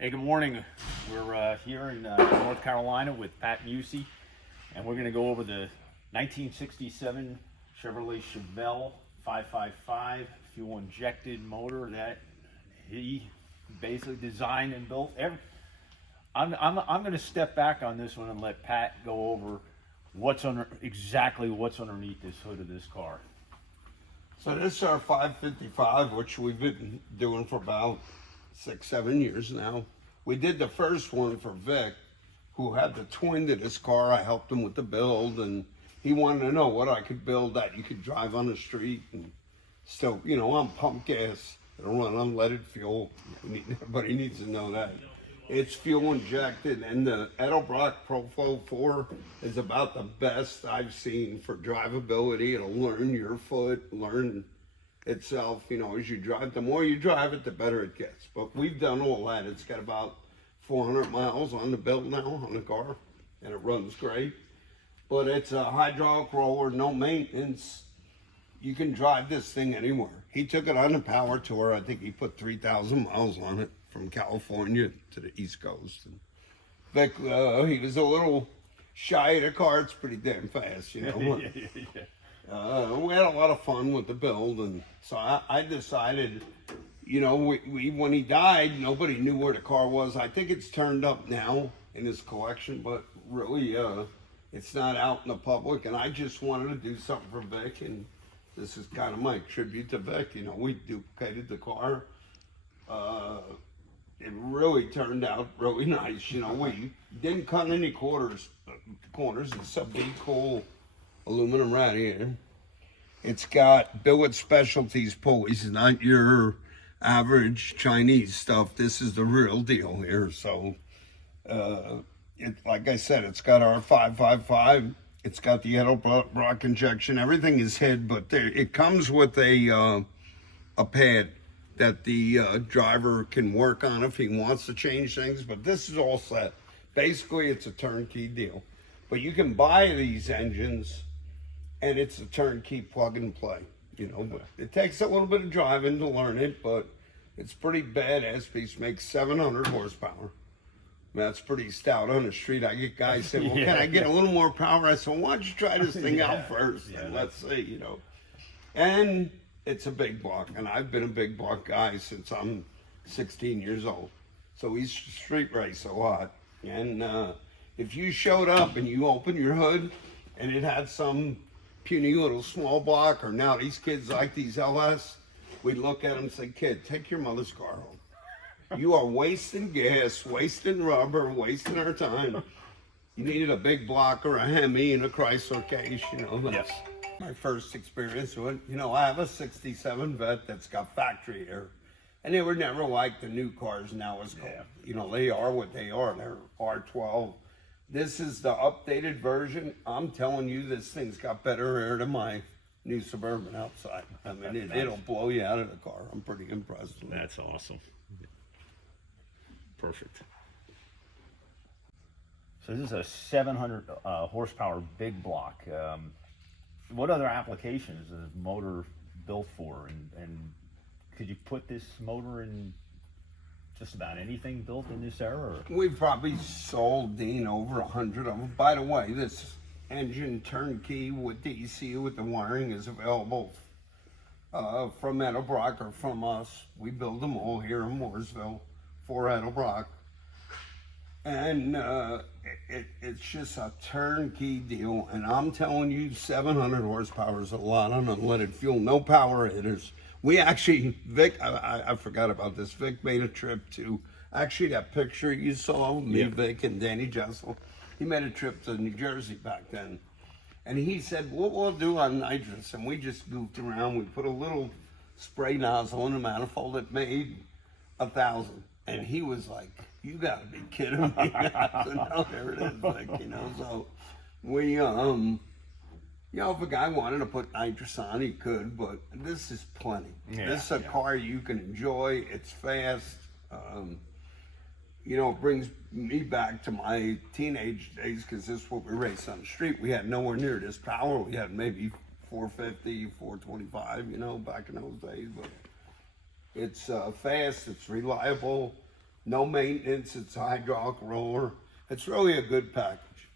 Hey, good morning. We're here in North Carolina with Pat Musi, and we're going to go over the 1967 Chevrolet Chevelle 555 fuel injected motor that he basically designed and built. I'm going to step back on this one and let Pat go over exactly what's underneath this hood of this car. So this is our 555, which we've been doing for about 6-7 years now. We did the first one for Vic, who had the twin to this car. I helped him with the build, and he wanted to know what I could build that you could drive on the street and still, on pump gas. It'll run unleaded fuel. Everybody needs to know that. It's fuel injected, and the Edelbrock Profo 4 is about the best I've seen for drivability. It'll learn your foot, learn itself, as you drive. The more you drive it, the better it gets. But we've done all that. It's got about 400 miles on the belt now on the car, and it runs great. But it's a hydraulic roller, no maintenance. You can drive this thing anywhere. He took it on a power tour. I think he put 3,000 miles on it from California to the East Coast. And Vic, he was a little shy of the car. It's pretty damn fast, Yeah. We had a lot of fun with the build, and so I decided, when he died, nobody knew where the car was. I think it's turned up now in his collection, but really, it's not out in the public, and I just wanted to do something for Vic, and this is kind of my tribute to Vic. We duplicated the car. It really turned out really nice. We didn't cut any corners. It's a big, cool aluminum radiator. It's got billet specialties pulleys, not your average Chinese stuff. This is the real deal here. So, like I said, it's got our 555. It's got the Edelbrock injection. Everything is hid, but it comes with a pad that the driver can work on if he wants to change things. But this is all set. Basically, it's a turnkey deal. But you can buy these engines, and it's a turnkey plug and play. But it takes a little bit of driving to learn it, but it's pretty badass piece. Makes 700 horsepower. That's pretty stout on the street. I get guys saying, well, can I get a little more power? I said, well, why don't you try this thing out first, and let's see, And it's a big block, and I've been a big block guy since I'm 16 years old. So we street race a lot. And if you showed up and you opened your hood and it had some puny little small block, or now these kids like these LS, we'd look at them and say, kid, take your mother's car home. You are wasting gas, wasting rubber, wasting our time. You needed a big block or a Hemi and a Chrysler case, That's my first experience with it. I have a 67 Vet that's got factory air. And they were never like the new cars now is called. They are what they are. They're R12. This is the updated version. I'm telling you, this thing's got better air than my new Suburban outside. I mean, it'll blow you out of the car. I'm pretty impressed with it. That's awesome. Perfect. So this is a 700 horsepower big block. What other applications is the motor built for? And could you put this motor in just about anything built in this era? Or? We've probably sold, Dean, over 100 of them. By the way, this engine turnkey with the ECU with the wiring is available from Edelbrock or from us. We build them all here in Mooresville for Edelbrock. And it's just a turnkey deal. And I'm telling you, 700 horsepower is a lot on unleaded fuel. No power hitters. We actually, Vic, I forgot about this. Vic made a trip to, actually that picture you saw, me, Vic, and Danny Jessel. He made a trip to New Jersey back then. And he said, what we'll do on nitrous. And we just goofed around. We put a little spray nozzle in the manifold that made 1,000. And he was like, you gotta be kidding me. I said, no, there it is, so we, if a guy wanted to put nitrous on, he could, but this is plenty. This is a car you can enjoy. It's fast. It brings me back to my teenage days, because this is what we raced on the street. We had nowhere near this power. We had maybe 450, 425, back in those days, but it's fast, it's reliable. no maintenance. It's a hydraulic roller. It's really a good package.